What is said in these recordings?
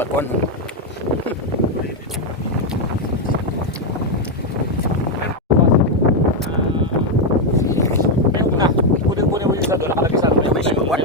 bakon. Kunin mo yung isa doon, nakalagay sa akin. May sikuan.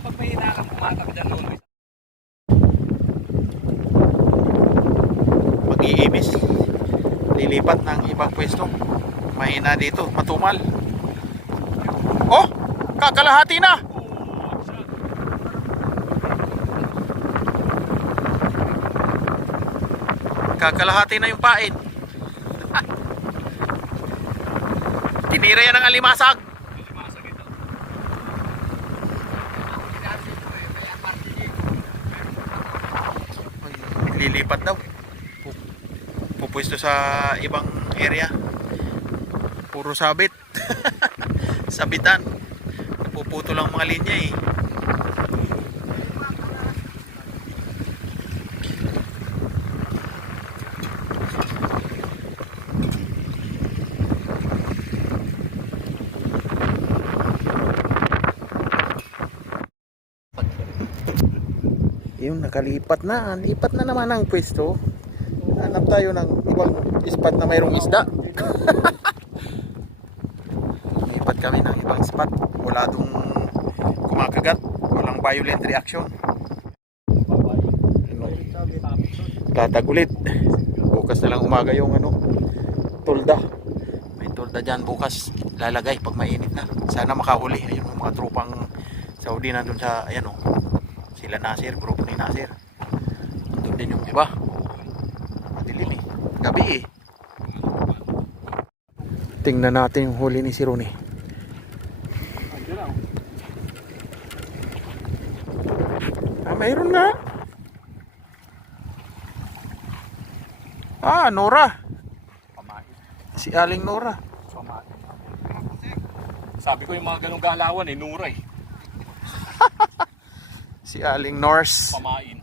Pag may hinakang pumatak dyan noon. Mag-iibis. Lilipat ng ibang pwesto. Mahina dito, matumal. Oh! Kakalahati na! Kakalahati na yung pain. Tinira yan ng alimasag. Lilipat daw. Pupwesto sa ibang area. Puro sabit. Sabitan. Napuputo lang mga linya eh. Yung nakalipat na. Lipat na naman ang pwesto. Hanap tayo ng ibang spot na mayroong isda. Lipat kami ng ibang spot. Wala dong kumakagat. Walang violent reaction. Tatag ulit. Bukas na lang umaga yung tulda. May tulda dyan bukas. Lalagay pag mainit na. Sana makahuli. Ayun yung mga tropang Saudi na dun sa sila Nasir, grupo ni Nasir. Doon din yung iba. Madilim eh. Gabi eh. Tingnan natin yung huli ni si Ronnie. Mayroon nga. Nora. Si Aling Nora. Sabi ko yung mga ganong galawan eh, Nura eh. Si Aling Norse. Pamain.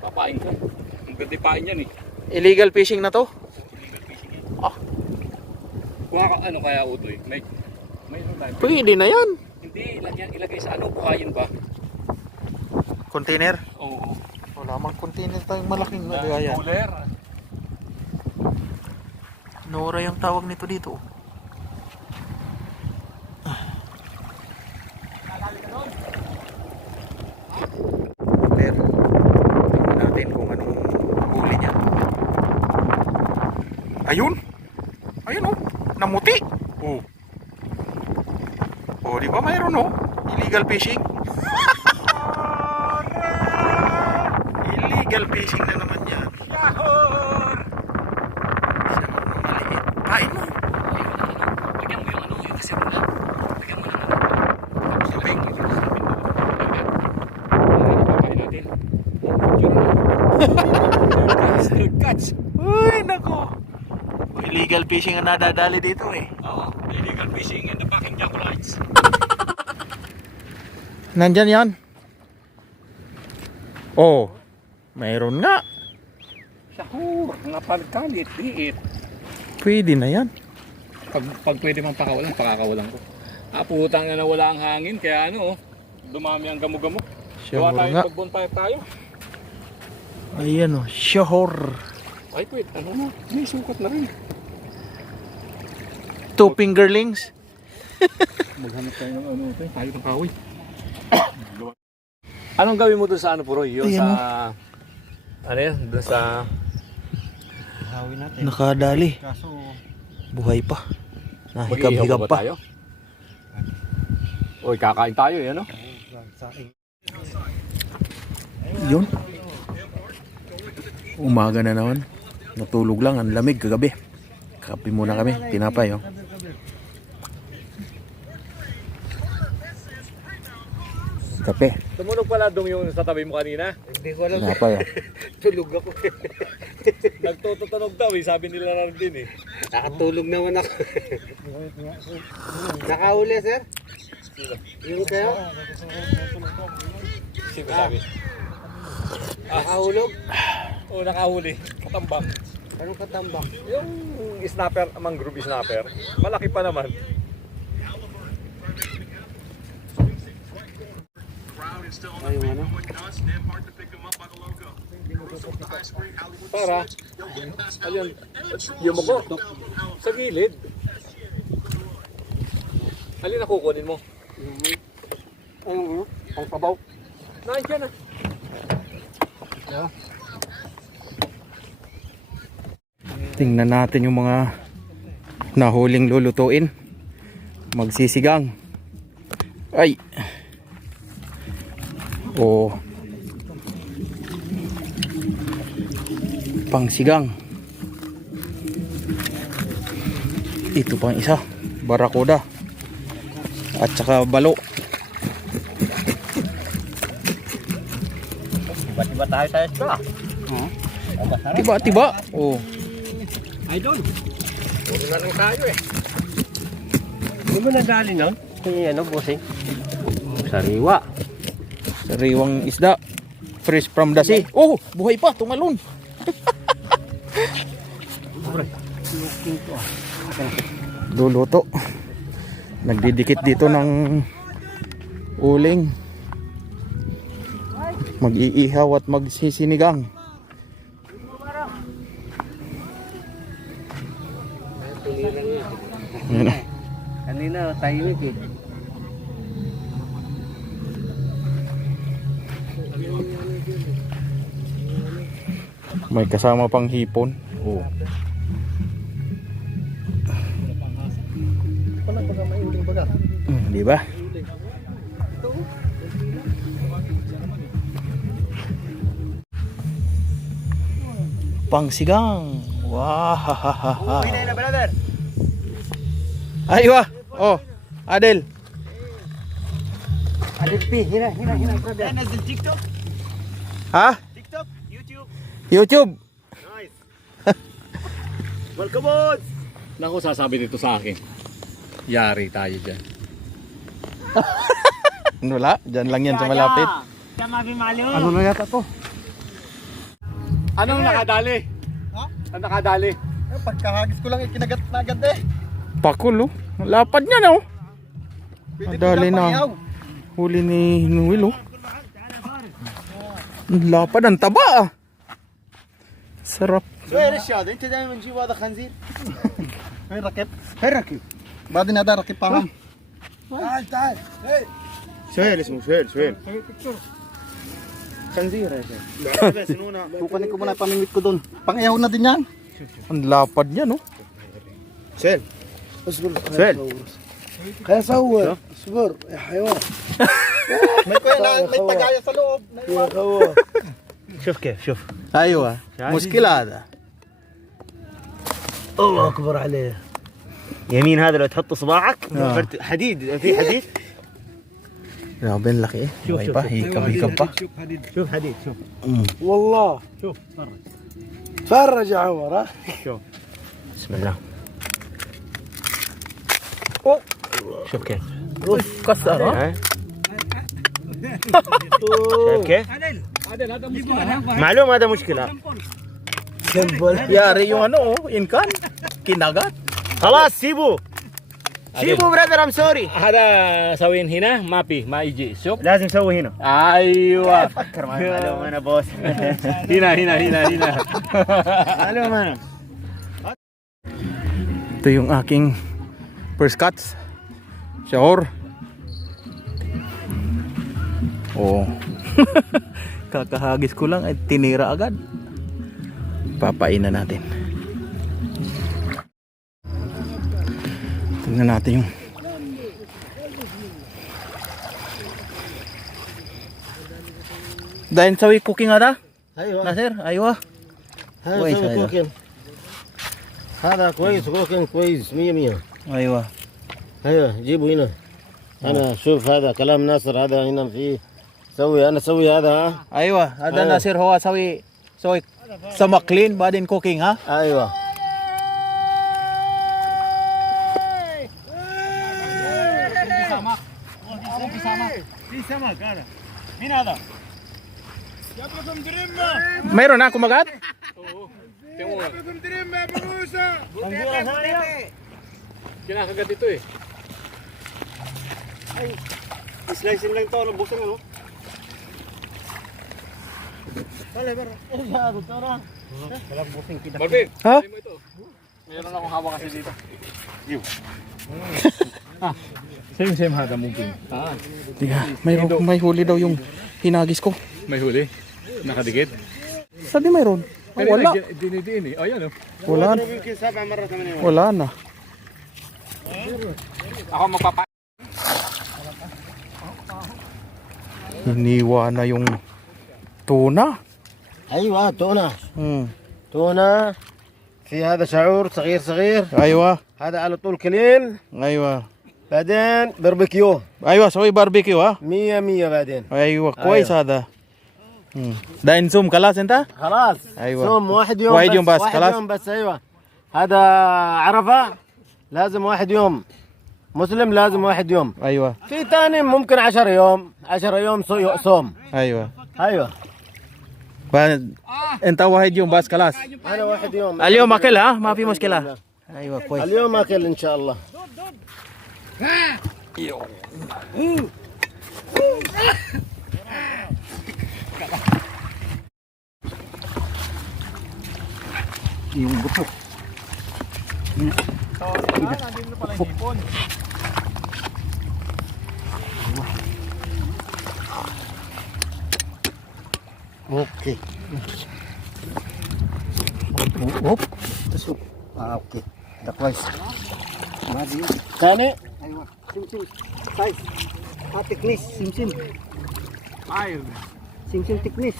Papain ko. Ang ganda pain yan eh. Illegal fishing na to? Illegal fishing yan. Kuha ka kaya utoy? May tayo. Pwede na yan. Hindi, ilagay sa buhayin ba? Container? Oo. Wala mang container tayong malaking nagayan. Cooler. Nora yung tawag nito dito. Tingnan natin kung anong huli niya. Ayun! Ayun oh! Namuti! Oh! Oh, di ba mayroon oh? Illegal fishing? Illegal fishing na naman yan. Yahoo! Siya ang maliit. Kain mo! Lagyan mo yung kasirula. Lagyan mo ng Sabing. Papain natin. Catch. Uy, nako! Illegal fishing ang nadadali dito eh. Oo. Illegal fishing and the backing jacolites. Nandyan yan. Oh, mayroon nga. Yahoo! Nga pagkalit, liit. Pwede na yan. Pag pwede mang pakawalan, pakakawalan ko. Putang na wala ang hangin, kaya dumami ang gamo-gamo. Gawa Sure tayo, nga. mag-bonfire tayo. Ayan oh, sure. Ay, wait, may sukat na rin. 2 fingerlings. Maghanap tayo ng tayo ng kahoy. Anong gawin mo doon sa Puroy? Yung Ayan, sa... Ano yan? Doon sa... Hawin natin. Nakadali. Kaso Buhay pa. Mag-iihaw Nahikab-hikab ba pa. tayo? Uy, kakain tayo, yan o. Yun. Umaga na naman. Natulog lang. Ang lamig kagabi. Kape muna kami. Tinapay oh. Kape. Tumunog pala dong yung sa tabi mo kanina. hindi ko alam. Tinapay oh. Tulog ako. Nagtututunog daw eh, sabi nila rin din eh. Nakatulog naman ako. Nakahuli sir? Yung kayo? Sino sabi? Nakahulog? Oo, nakahuli. Katambak. Anong katambak? Yung snapper, mangrove snapper. Malaki pa naman. Para, ayun, yung mo sa gilid. Alin na kukunin mo? Ang sabaw. Nandiyan na. Tingnan natin yung mga nahuling lulutuin. Magsisigang. Ay. O. Pangsigang. Ito pang isa. Barakuda. At saka balo. Tiba-tiba tayo ito ah. Tiba-tiba. Oh. Idol. Puro na lang tayo eh. Hindi mo nadali nun? Ano, bossing? Sariwa. Sariwang isda. Fresh from the sea. Oh, buhay pa, tumalon. Luluto. Nagdidikit dito ng uling. Mag-iihaw at magsisinigang. Ayan na. Kanina, tahimik eh. May kasama pang hipon. Oh. Di ba? Pangsigang. Wow. na, brother. Aywa. Oh, Adel. Adil P, hina, brother. Nazil TikTok? Ha? TikTok? YouTube? YouTube. Nice. Welcome on! Naku, sasabi dito sa akin. Yari tayo dyan. Wala, dyan lang yan sa malapit. Ano na yata to? Anong nakadali? Ha? Ang nakadali? Pagkahagis ko lang ikinagat na agad eh. Pakul, oh. Lapad niya na, oh. Madali na. Pag-ihaw. Huli ni Noel, oh. Ang lapad, ang taba, ah. Sarap. وين الشهادة؟ أنت دائما تجيب هذا خنزير؟ وين ركب؟ فين ركب؟ بعدين هذا ركب طعام. تعال. سهيل اسمه سهيل خنزير يا شيخ. Kukunin ko muna pamimit ko doon. Pang-ihaw na din yan. Ang lapad niya, no? سهيل اصبر. سهيل خليني اصور. اصبر يا حيوان. may tagaya sa loob. يا خوان. شوف كيف شوف Aywa. Muskila hada. الله اكبر عليه يمين هذا لو تحط صباعك حديد في حديد Grabe, ang laki, eh. شوف Buhay شوف pa, hikab-hikab pa. شوف حديد شوف والله شوف فرج تفرج يا عمر ها. شوف بسم الله شوف كيف Kasar, ha? ها؟ شايف كيف؟ معلوم هذا مشكلة Yari yung ano, oh. Inkan. Kinagat. خلاص سيبوه سيبوه برادر ام سوري هذا سوين هنا ما في ما يجي شوف لازم نسوي هنا ايوه فكر معي معلوم انا بوس هنا معلوم انا Ito yung aking first cuts. Shower. Oh. Kakahagis ko lang ay tinira agad. Papainan natin. Tingnan natin yung dahil sawi cooking ada? ايوه Nasir, aywa. هذا كويس سوي هذا. كوكين. هذا كويس كوكين كويس 100. Aywa. ايوه جيبوا هنا. انا شوف هذا كلام ناصر هذا هنا في سوي انا اسوي هذا ها. Aywa, ada Aywa. Nasir ho sawi sama clean badin cooking ha? ايوه في سمك هذا مين هذا؟ Mayroon na kumagat? kinakagat ito eh سلايسين lang to, nabusan ano? Marvin, Ha? mo ito. Meron akong hawak kasi dito. Same hada mungkin. Tiga, may huli daw yung hinagis ko. May huli. Nakadikit. Sabi mayroon. Oh, wala. Dinidiin eh. Ayan oh. Wala. Wala na. Ako magpapa... Hiniwa na yung tuna. ايوه تونه Hmm. تونه في هذا شعور صغير صغير Aywa. هذا على طول كلين Aywa. بعدين باربيكيو Aywa, سوي باربيكيو ها. 100 بعدين ايوه كويس هذا. ده نسوم خلاص انت؟ خلاص أيوة. صوم واحد يوم واحد يوم بس، واحد خلاص؟ يوم بس ايوه هذا عرفه لازم واحد يوم مسلم لازم واحد يوم ايوه في تاني ممكن 10 يوم 10 يوم صوم ايوه. ايوه انت واحد يوم بس خلاص. انا واحد يوم اليوم اكل ها ما في مشكله. ايوه كويس. اليوم اكل ان شاء الله Yung buto. اوكي Hop. تسوق اوكي ده كويس ثاني ايوه سمسم سايز تكنيس سمسم Ay, سمسم تكنيس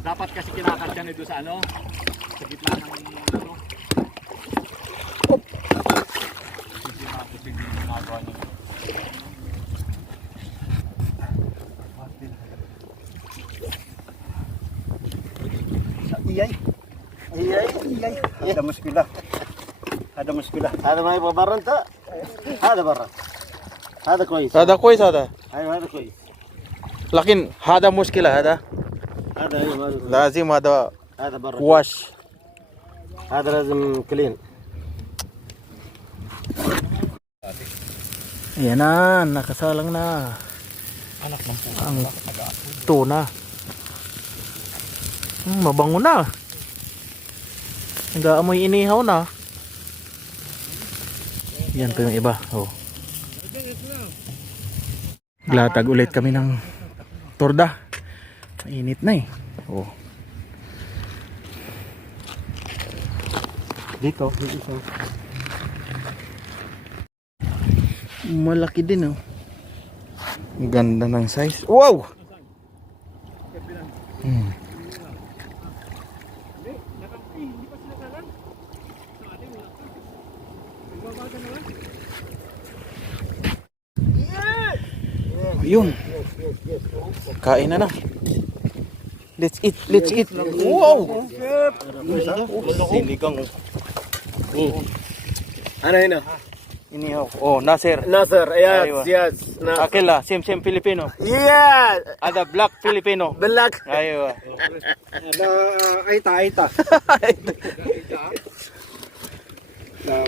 dapat kasi kinakat yan ito sa ano? Sa gitna ng ano? Kasi nakapusig yung ginagawa niya. اياي اياي اياي هذا مشكله هذا مشكله هذا ما يبغى برا انت هذا برا هذا كويس هذا كويس هذا. ايوه هذا كويس لكن هذا مشكله هذا. هذا ايوه هذا كويس. لازم هذا هذا برا واش. هذا لازم كلين Ayan na, nakasalang na. Anak ng puso. Ang tuna. Mabango na. Nag-aamoy inihaw na. Yan pa yung iba. Oh. Latag ulit kami ng torda. Mainit na eh. Oh. dito isa Malaki din oh. Ang ganda ng size. Wow! Yun. Kain na na. Let's eat, let's eat. Wow! Sinigang. انا هنا Inihaw. Oh, Nasir. ناصر اياد أيوة. زياد ناصر Akela, same Filipino. يا Ada black Filipino. بالله Aywa. ايتا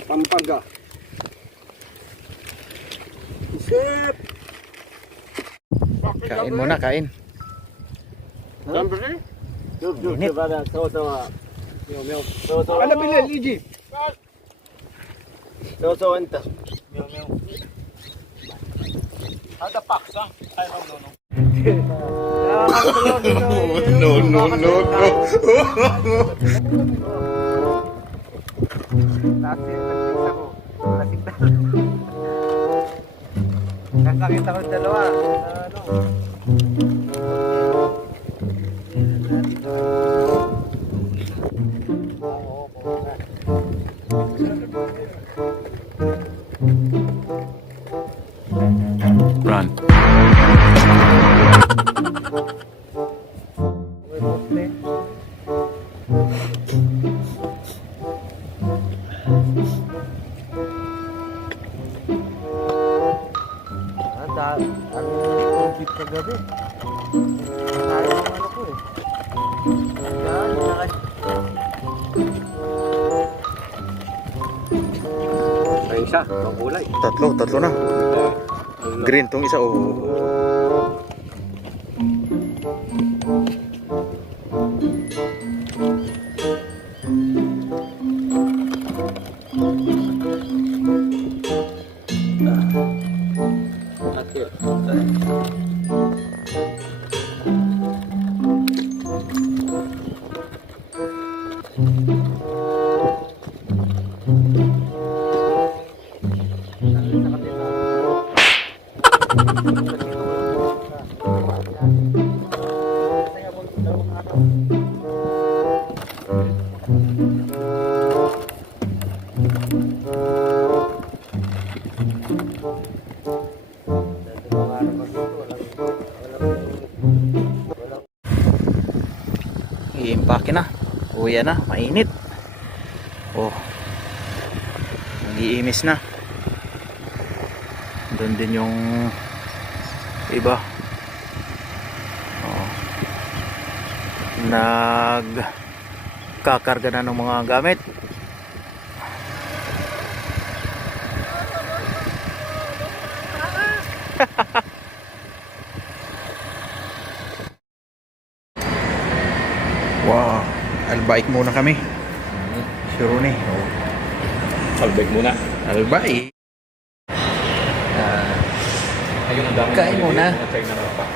Pampanga Kain muna, kain. شوف شوف شوف هذا سوا سوا يوم يوم سوا سوا انا بالليل يجي سوا سوا انت Hada paksa. Ay, no. Nakakita ko dalawa Run. Ang beat kagabi. Ayaw ng ano ko eh. Yan, Ay, isa, ang kulay. Tatlo na. Green tong isa oh. Nag-iimpake na. Uwi na, mainit. Oh. Nag-iimis na. Doon din yung iba. Oh. Nagkakarga na ng mga gamit. Wow, albaik muna kami. Sure ni. Salbek muna. Albaik. Ayun, ang dami. Kain muna. Mga China na pa.